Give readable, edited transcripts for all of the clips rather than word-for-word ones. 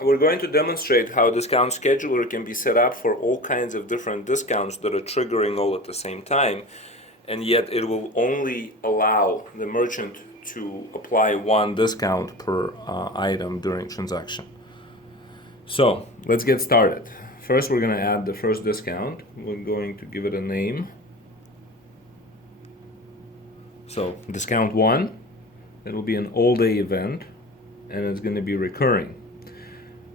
We're going to demonstrate how discount scheduler can be set up for all kinds of different discounts that are triggering all at the same time, and yet it will only allow the merchant to apply one discount per item during transaction. So let's get started. First, we're going to add the first discount. We're going to give it a name. So discount 1, it will be an all-day event, and it's going to be recurring.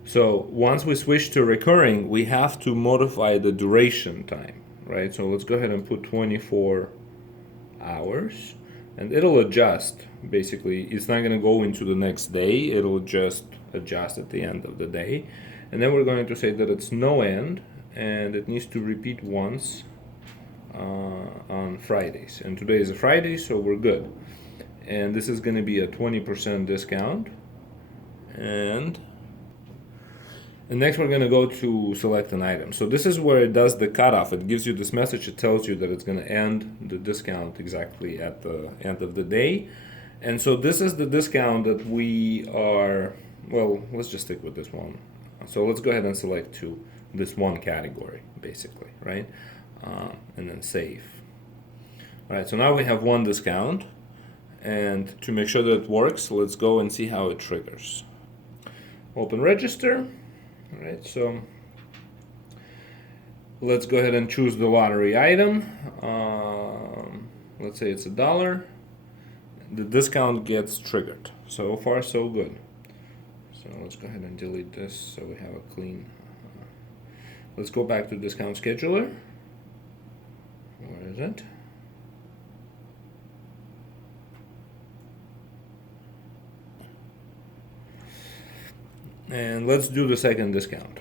So once we switch to recurring, we have to modify the duration time, right? So let's go ahead and put 24 hours, and it'll adjust. Basically, it's not going to go into the next day. It'll just adjust at the end of the day. And then we're going to say that it's no end, and it needs to repeat once on Fridays. And today is a Friday, so we're good. And this is going to be a 20% discount. And next we're going to go to select an item. So this is where it does the cutoff. It gives you this message. It tells you that it's going to end the discount exactly at the end of the day. And so this is the discount that we are, well, let's just stick with this one. So let's go ahead and select to this one category, basically, right? And then save. All right, so now we have one discount. And to make sure that it works, let's go and see how it triggers. Open register. All right, so let's go ahead and choose the lottery item. Let's say it's $1. The discount gets triggered. So far, so good. So let's go ahead and delete this so we have a clean. Let's go back to discount scheduler. Where is it? And let's do the second discount,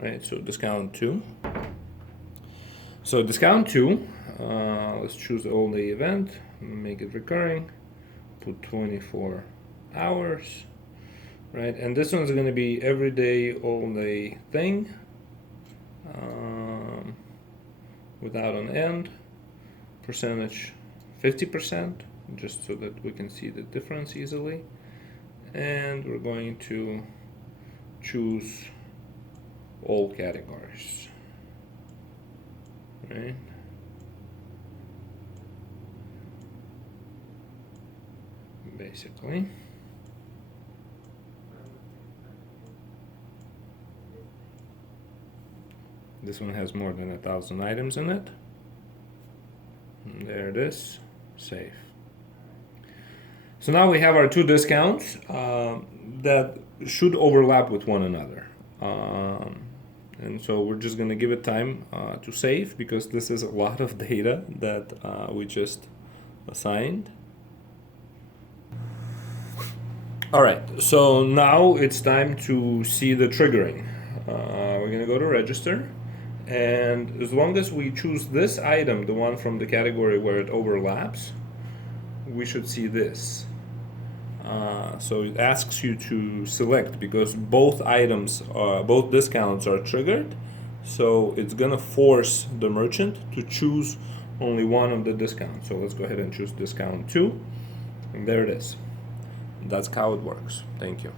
right? So discount 2. So discount 2, let's choose the all-day event, make it recurring, put 24 hours, right? And this one's going to be everyday, all-day thing, without an end, percentage 50%, just so that we can see the difference easily. And we're going to choose all categories, right? Basically. This one has more than 1,000 items in it. And there it is, save. So now we have our two discounts that should overlap with one another. And so we're just going to give it time to save, because this is a lot of data that we just assigned. All right, so now it's time to see the triggering. We're going to go to register. And as long as we choose this item, the one from the category where it overlaps, we should see this. So it asks you to select, because both items, both discounts are triggered. So it's gonna force the merchant to choose only one of the discounts. So let's go ahead and choose discount 2, and there it is. That's how it works. Thank you.